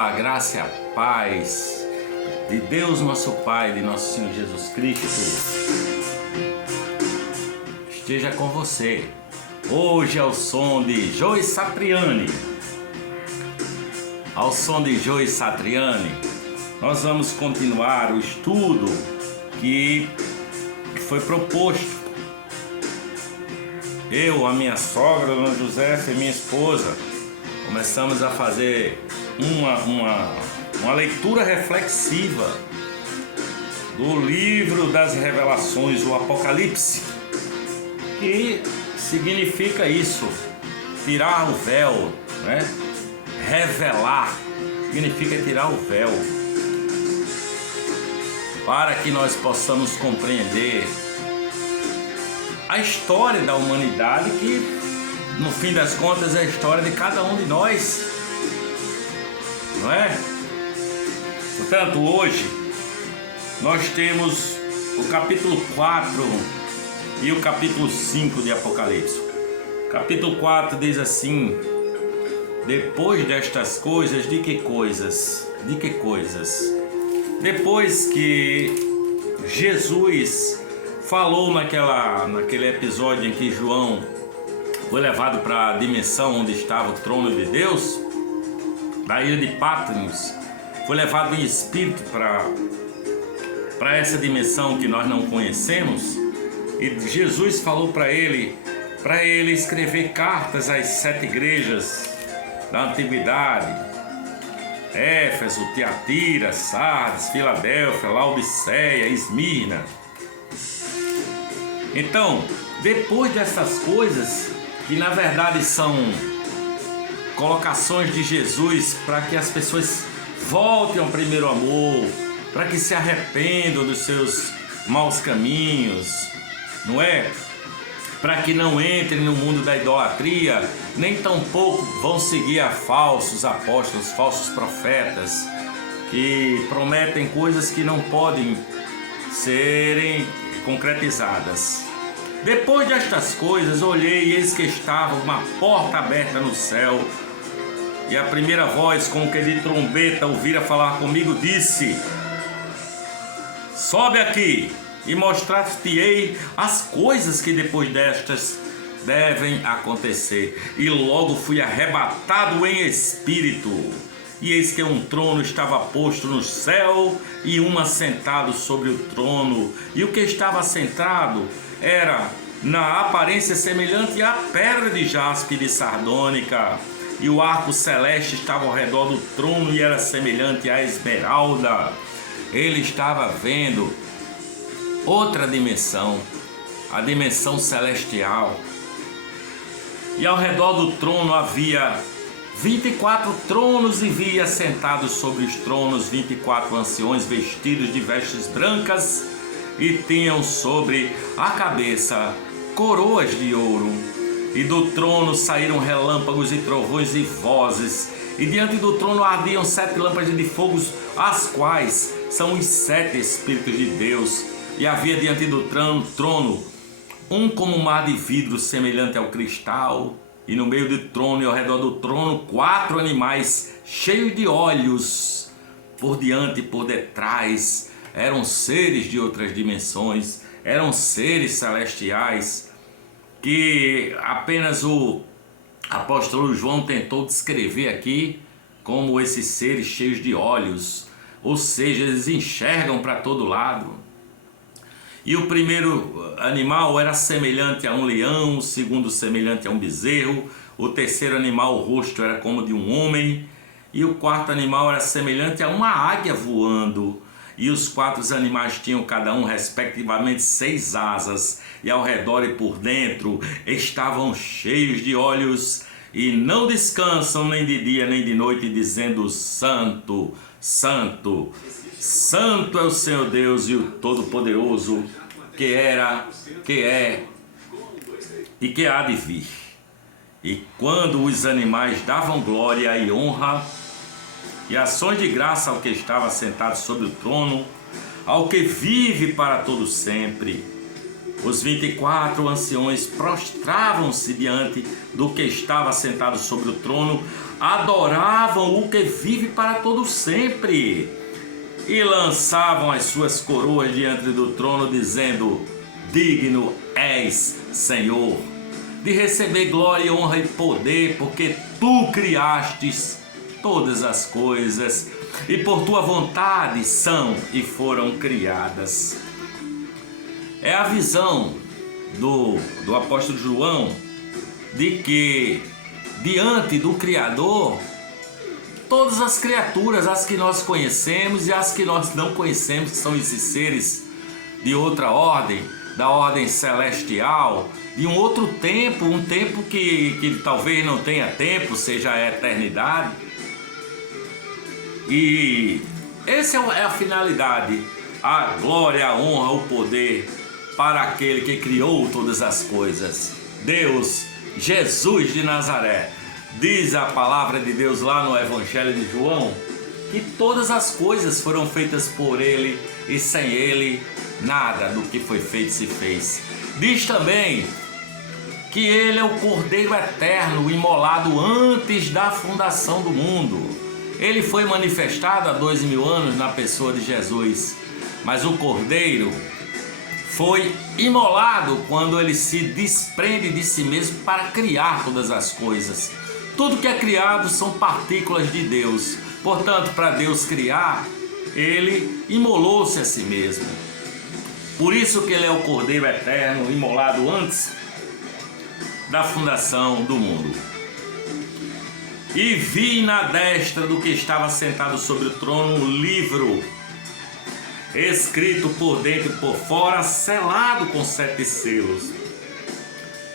A graça e a paz de Deus nosso Pai, de nosso Senhor Jesus Cristo, esteja com você. Hoje ao som de Joe Satriani. Ao som de Joe Satriani, nós vamos continuar o estudo que foi proposto. Eu, a minha sogra, Dona Josefa, e minha esposa, começamos a fazer uma leitura reflexiva do livro das revelações, o Apocalipse, que significa isso, tirar o véu, né? Revelar significa tirar o véu, para que nós possamos compreender a história da humanidade, que no fim das contas é a história de cada um de nós, não é? Portanto, hoje nós temos o capítulo 4 e o capítulo 5 de Apocalipse. Capítulo 4 diz assim: depois destas coisas, de que coisas? De que coisas? Depois que Jesus falou naquele episódio em que João foi levado para a dimensão onde estava o trono de Deus, da ilha de Patmos, foi levado em espírito para essa dimensão que nós não conhecemos, e Jesus falou para ele escrever cartas às 7 igrejas da antiguidade: Éfeso, Tiatira, Sardes, Filadélfia, Laodiceia, Esmirna. Então, depois dessas coisas, que na verdade são colocações de Jesus para que as pessoas voltem ao primeiro amor, para que se arrependam dos seus maus caminhos, não é? Para que não entrem no mundo da idolatria, nem tampouco vão seguir a falsos apóstolos, falsos profetas, que prometem coisas que não podem serem concretizadas. Depois destas coisas, olhei e eis que estava uma porta aberta no céu, e a primeira voz, como que de trombeta, ouvira falar comigo, disse: sobe aqui e mostrar-te-ei as coisas que depois destas devem acontecer. E logo fui arrebatado em espírito, e eis que um trono estava posto no céu, e um assentado sobre o trono, e o que estava assentado era na aparência semelhante à pedra de jaspe e de sardônica, e o arco celeste estava ao redor do trono e era semelhante à esmeralda. Ele estava vendo outra dimensão, a dimensão celestial, e ao redor do trono havia 24 tronos, e via sentados sobre os tronos 24 anciões vestidos de vestes brancas, e tinham sobre a cabeça coroas de ouro. E do trono saíram relâmpagos e trovões e vozes, e diante do trono ardiam 7 lâmpadas de fogo, as quais são os 7 Espíritos de Deus. E havia diante do trono um como um mar de vidro semelhante ao cristal, e no meio do trono e ao redor do trono 4 animais cheios de olhos, por diante e por detrás. Eram seres de outras dimensões, eram seres celestiais, que apenas o apóstolo João tentou descrever aqui como esses seres cheios de olhos, ou seja, eles enxergam para todo lado. E o primeiro animal era semelhante a um leão, o segundo semelhante a um bezerro, o terceiro animal, o rosto era como de um homem, e o quarto animal era semelhante a uma águia voando. E os 4 animais tinham cada um respectivamente 6 asas, e ao redor e por dentro estavam cheios de olhos, e não descansam nem de dia nem de noite, dizendo: Santo, Santo, Santo é o Senhor Deus e o Todo-Poderoso, que era, que é e que há de vir. E quando os animais davam glória e honra e ações de graça ao que estava sentado sobre o trono, ao que vive para todo sempre, Os 24 anciões prostravam-se diante do que estava sentado sobre o trono, adoravam o que vive para todo sempre e lançavam as suas coroas diante do trono, dizendo: digno és, Senhor, de receber glória, honra e poder, porque tu criastes todas as coisas e por tua vontade são e foram criadas. É a visão do apóstolo João de que diante do Criador, todas as criaturas, as que nós conhecemos e as que nós não conhecemos, que são esses seres de outra ordem, da ordem celestial, de um outro tempo, um tempo que talvez não tenha tempo, seja a eternidade. E essa é a finalidade, a glória, a honra, o poder para aquele que criou todas as coisas, Deus, Jesus de Nazaré. Diz a palavra de Deus lá no Evangelho de João que todas as coisas foram feitas por Ele e sem Ele nada do que foi feito se fez. Diz também que Ele é o Cordeiro Eterno, imolado antes da fundação do mundo. Ele foi manifestado há 2000 anos na pessoa de Jesus, mas o Cordeiro foi imolado quando ele se desprende de si mesmo para criar todas as coisas. Tudo que é criado são partículas de Deus. Portanto, para Deus criar, ele imolou-se a si mesmo. Por isso que ele é o Cordeiro Eterno, imolado antes da fundação do mundo. E vi na destra do que estava sentado sobre o trono um livro, escrito por dentro e por fora, selado com 7 selos.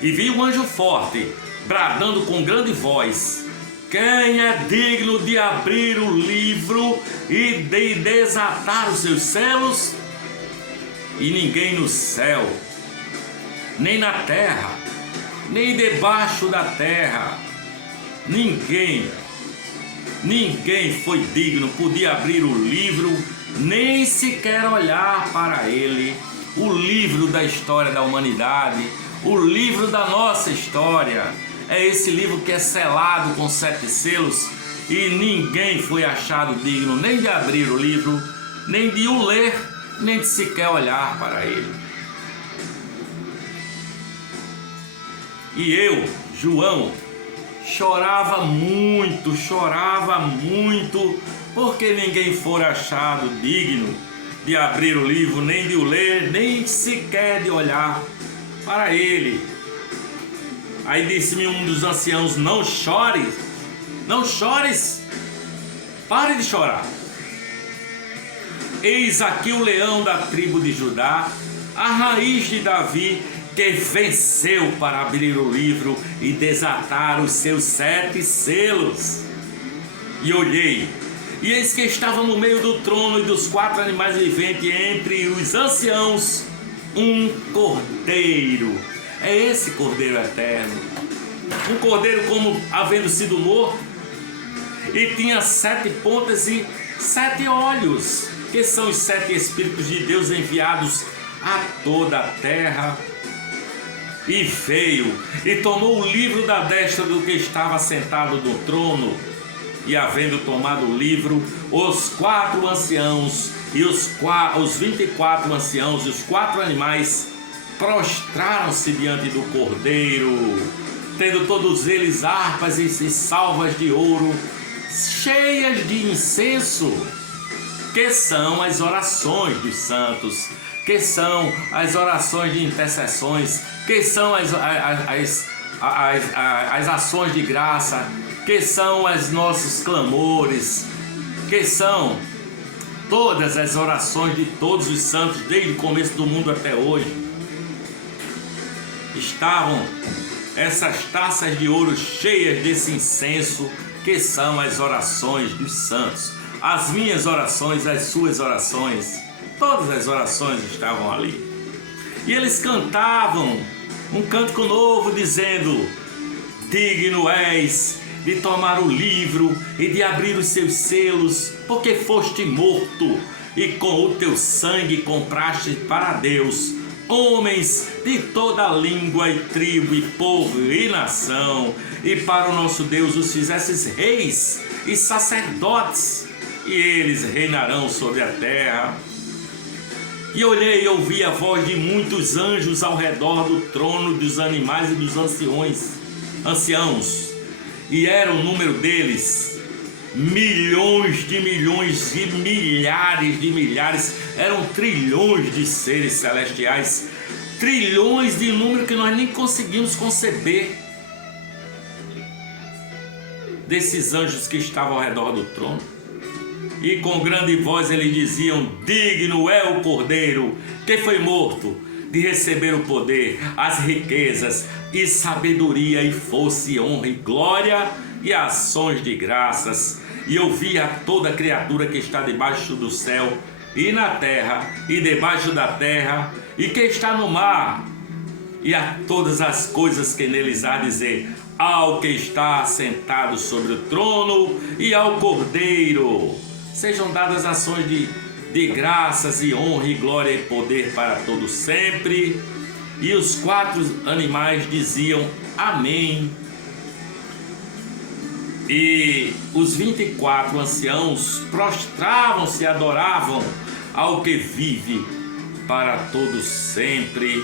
E vi um anjo forte, bradando com grande voz: quem é digno de abrir o livro e de desatar os seus selos? E ninguém no céu, nem na terra, nem debaixo da terra, ninguém foi digno, podia abrir o livro, nem sequer olhar para ele. O livro da história da humanidade, o livro da nossa história, é esse livro que é selado com 7 selos, e ninguém foi achado digno nem de abrir o livro, nem de o ler, nem de sequer olhar para ele. E eu, João, chorava muito, porque ninguém fora achado digno de abrir o livro, nem de o ler, nem sequer de olhar para ele. Aí disse-me um dos anciãos: não chores, pare de chorar. Eis aqui o leão da tribo de Judá, a raiz de Davi, que venceu para abrir o livro e desatar os seus 7 selos. E olhei, e eis que estava no meio do trono e dos 4 animais viventes, entre os anciãos, um cordeiro. É esse Cordeiro Eterno, um cordeiro como havendo sido morto, e tinha 7 pontas e 7 olhos, que são os 7 Espíritos de Deus enviados a toda a terra. E veio e tomou o livro da destra do que estava sentado no trono, e havendo tomado o livro, os 4 anciãos e os 24 anciãos e os 4 animais prostraram-se diante do Cordeiro, tendo todos eles harpas e salvas de ouro, cheias de incenso, que são as orações dos santos, que são as orações de intercessões, que são as ações de graça, que são os nossos clamores, que são todas as orações de todos os santos, desde o começo do mundo até hoje. Estavam essas taças de ouro cheias desse incenso, que são as orações dos santos, as minhas orações, as suas orações, todas as orações estavam ali. E eles cantavam um cântico novo, dizendo: digno és de tomar o livro e de abrir os seus selos, porque foste morto e com o teu sangue compraste para Deus homens de toda língua e tribo e povo e nação, e para o nosso Deus os fizesses reis e sacerdotes, e eles reinarão sobre a terra. E olhei e ouvi a voz de muitos anjos ao redor do trono, dos animais e dos anciãos, e era o número deles milhões de milhões e milhares de milhares, eram trilhões de seres celestiais, trilhões de número que nós nem conseguimos conceber, desses anjos que estavam ao redor do trono. E com grande voz eles diziam: digno é o Cordeiro que foi morto de receber o poder, as riquezas e sabedoria e força e honra e glória e ações de graças. E eu vi a toda criatura que está debaixo do céu e na terra e debaixo da terra e que está no mar, e a todas as coisas que neles há, dizer: ao que está sentado sobre o trono e ao Cordeiro sejam dadas ações de graças e honra e glória e poder para todos sempre. E os 4 animais diziam: amém. E os 24 anciãos prostravam-se e adoravam ao que vive para todos sempre.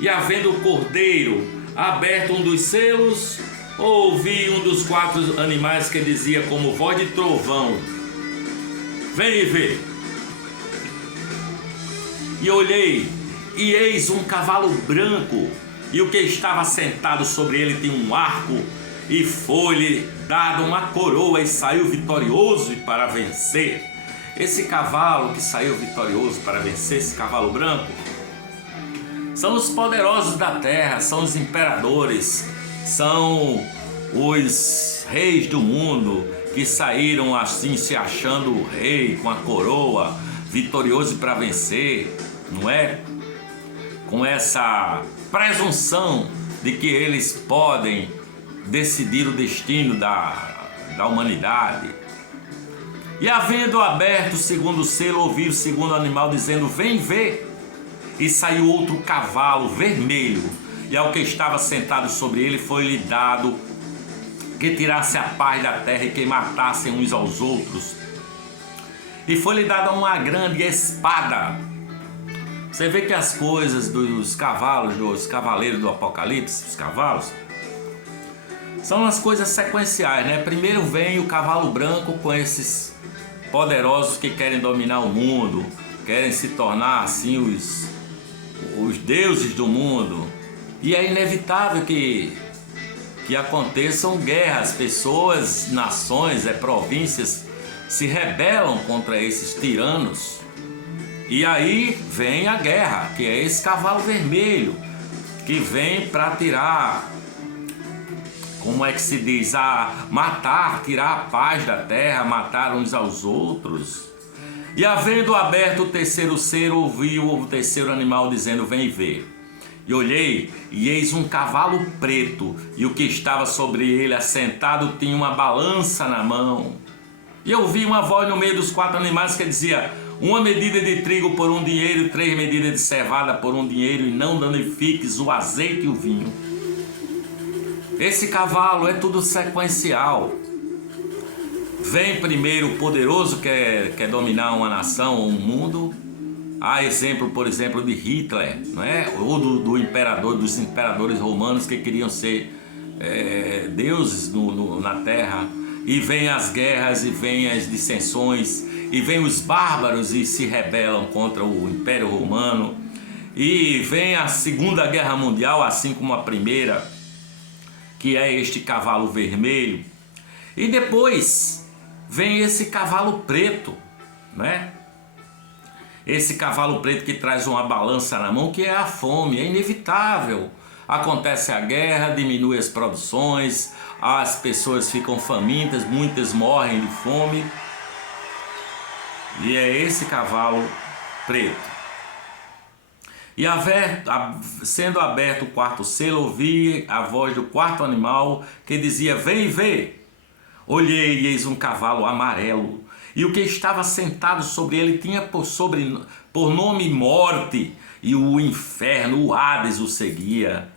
E havendo o Cordeiro aberto um dos selos, ouvi um dos 4 animais que dizia como voz de trovão: vem e vê. E olhei, e eis um cavalo branco, e o que estava sentado sobre ele tinha um arco, e foi-lhe dada uma coroa, e saiu vitorioso para vencer. Esse cavalo que saiu vitorioso para vencer, esse cavalo branco, são os poderosos da terra, são os imperadores, são os reis do mundo, que saíram assim se achando o rei, com a coroa, vitorioso para vencer, não é? Com essa presunção de que eles podem decidir o destino da humanidade. E havendo aberto o segundo selo, ouvi o segundo animal dizendo: vem ver. E saiu outro cavalo vermelho, e ao que estava sentado sobre ele foi-lhe dado que tirasse a paz da terra e que matassem uns aos outros. E foi-lhe dada uma grande espada. Você vê que as coisas dos cavalos, dos cavaleiros do Apocalipse, os cavalos, são as coisas sequenciais, né? Primeiro vem o cavalo branco com esses poderosos que querem dominar o mundo, querem se tornar assim os deuses do mundo. E é inevitável que aconteçam guerras, pessoas, nações, províncias se rebelam contra esses tiranos. E aí vem a guerra, que é esse cavalo vermelho, que vem para tirar, como é que se diz, matar, tirar a paz da terra, matar uns aos outros. E havendo aberto o terceiro selo, ouvi o terceiro animal dizendo: vem ver. E olhei, e eis um cavalo preto, e o que estava sobre ele assentado tinha uma balança na mão. E eu ouvi uma voz no meio dos 4 animais que dizia: uma medida de trigo por 1 dinheiro, 3 medidas de cevada por 1 dinheiro, e não danifiques o azeite e o vinho. Esse cavalo é tudo sequencial. Vem primeiro o poderoso que quer dominar uma nação ou um mundo. Há exemplo, por exemplo, de Hitler, não é? Ou do imperador, dos imperadores romanos que queriam ser deuses na terra. E vem as guerras, e vem as dissensões, e vem os bárbaros e se rebelam contra o Império Romano. E vem a Segunda Guerra Mundial, assim como a primeira, que é este cavalo vermelho. E depois vem esse cavalo preto, né? Esse cavalo preto que traz uma balança na mão, que é a fome, é inevitável. Acontece a guerra, diminui as produções, as pessoas ficam famintas, muitas morrem de fome. E é esse cavalo preto. E sendo aberto o 4º selo, ouvi a voz do 4º animal que dizia: vem ver. Olhei e eis um cavalo amarelo, e o que estava sentado sobre ele tinha por nome Morte, e o inferno, o Hades, o seguia.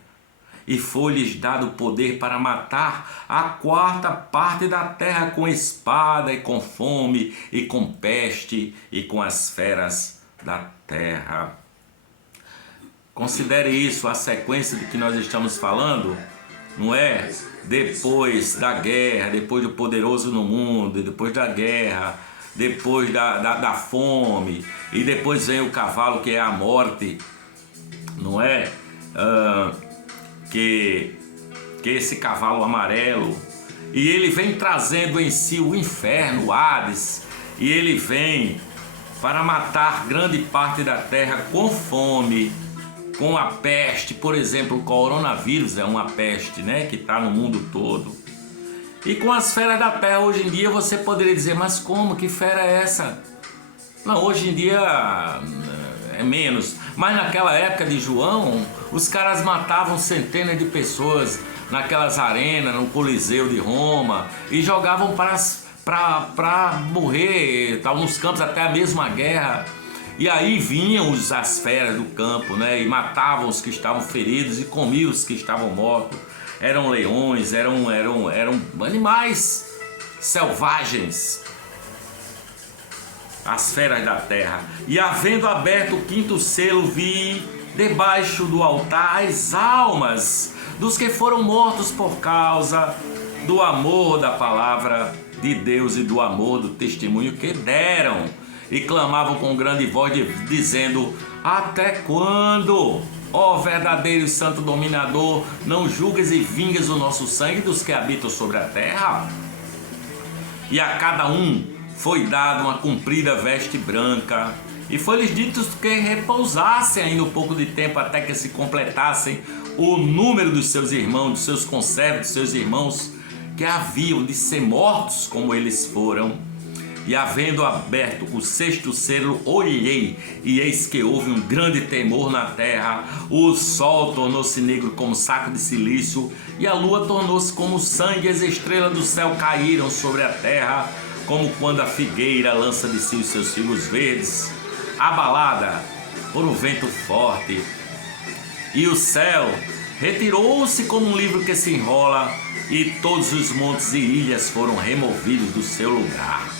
E foi-lhes dado poder para matar a quarta parte da terra com espada e com fome e com peste e com as feras da terra. Considere isso, a sequência de que nós estamos falando, não é? Depois da guerra, depois do poderoso no mundo, depois da guerra, depois da fome, e depois vem o cavalo, que é a morte, não é? Que esse cavalo amarelo, e ele vem trazendo em si o inferno, o Hades, e ele vem para matar grande parte da terra com fome, com a peste. Por exemplo, o coronavírus é uma peste, né, que está no mundo todo. E com as feras da terra, hoje em dia você poderia dizer, mas como? Que fera é essa? Não, hoje em dia é menos. Mas naquela época de João, os caras matavam centenas de pessoas naquelas arenas, no Coliseu de Roma, e jogavam para morrer, tal, nos campos, até a mesma guerra. E aí vinham as feras do campo, né, e matavam os que estavam feridos e comiam os que estavam mortos. Eram leões, eram animais selvagens, as feras da terra. E havendo aberto o quinto selo, vi debaixo do altar as almas dos que foram mortos por causa do amor da palavra de Deus e do amor do testemunho que deram. E clamavam com grande voz, dizendo: até quando, ó verdadeiro e santo dominador, não julgues e vingues o nosso sangue dos que habitam sobre a terra? E a cada um foi dada uma comprida veste branca, e foi-lhes dito que repousassem ainda um pouco de tempo, até que se completassem o número dos seus irmãos, dos seus conservos, dos seus irmãos, que haviam de ser mortos como eles foram. E havendo aberto o sexto selo, olhei, e eis que houve um grande temor na terra. O sol tornou-se negro como saco de silício, e a lua tornou-se como sangue, e as estrelas do céu caíram sobre a terra, como quando a figueira lança de si os seus figos verdes, abalada por um vento forte. E o céu retirou-se como um livro que se enrola, e todos os montes e ilhas foram removidos do seu lugar.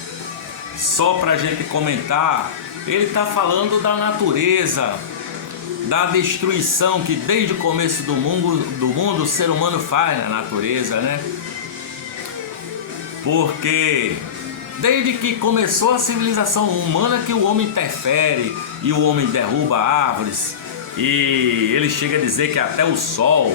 Só para a gente comentar, ele está falando da natureza, da destruição que desde o começo do mundo o ser humano faz na natureza, né? Porque desde que começou a civilização humana que o homem interfere e o homem derruba árvores, e ele chega a dizer que até o sol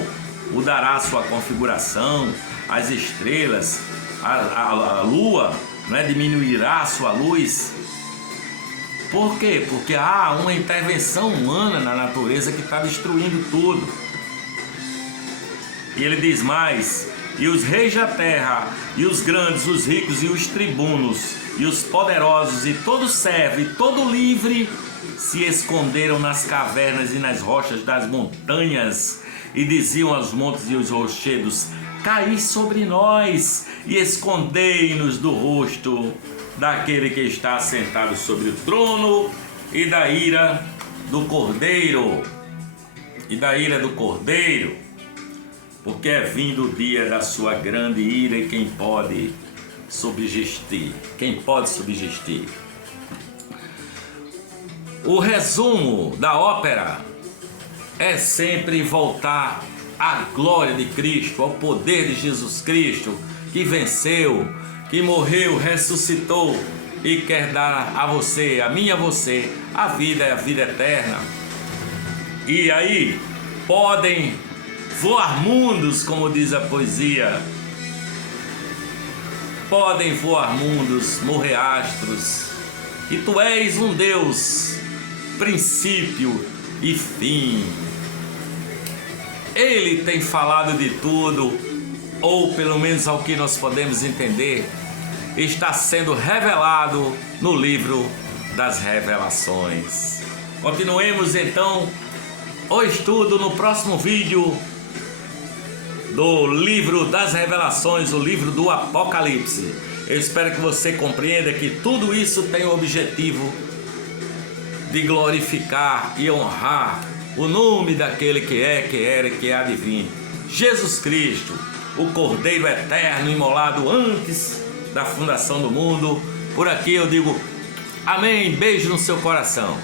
mudará a sua configuração, as estrelas, a lua, né, diminuirá a sua luz. Por quê? Porque há uma intervenção humana na natureza que está destruindo tudo. E ele diz mais: e os reis da terra, e os grandes, os ricos, e os tribunos, e os poderosos, e todo servo, e todo livre, se esconderam nas cavernas e nas rochas das montanhas, e diziam aos montes e aos rochedos: caí sobre nós, e escondei-nos do rosto daquele que está sentado sobre o trono, e da ira do Cordeiro. E da ira do Cordeiro, porque é vindo o dia da sua grande ira, e quem pode subsistir? Quem pode subsistir? O resumo da ópera é sempre voltar à glória de Cristo, ao poder de Jesus Cristo, que venceu, que morreu, ressuscitou e quer dar a você, a mim e a você, a vida eterna. E aí podem voar mundos, como diz a poesia. Podem voar mundos, morrer astros. E tu és um Deus, princípio e fim. Ele tem falado de tudo, ou pelo menos ao que nós podemos entender, está sendo revelado no livro das Revelações. Continuemos então o estudo no próximo vídeo do livro das Revelações, o livro do Apocalipse. Eu espero que você compreenda que tudo isso tem o objetivo de glorificar e honrar o nome daquele que é, que era e que há de vir, Jesus Cristo, o Cordeiro eterno imolado antes da fundação do mundo. Por aqui eu digo amém, beijo no seu coração.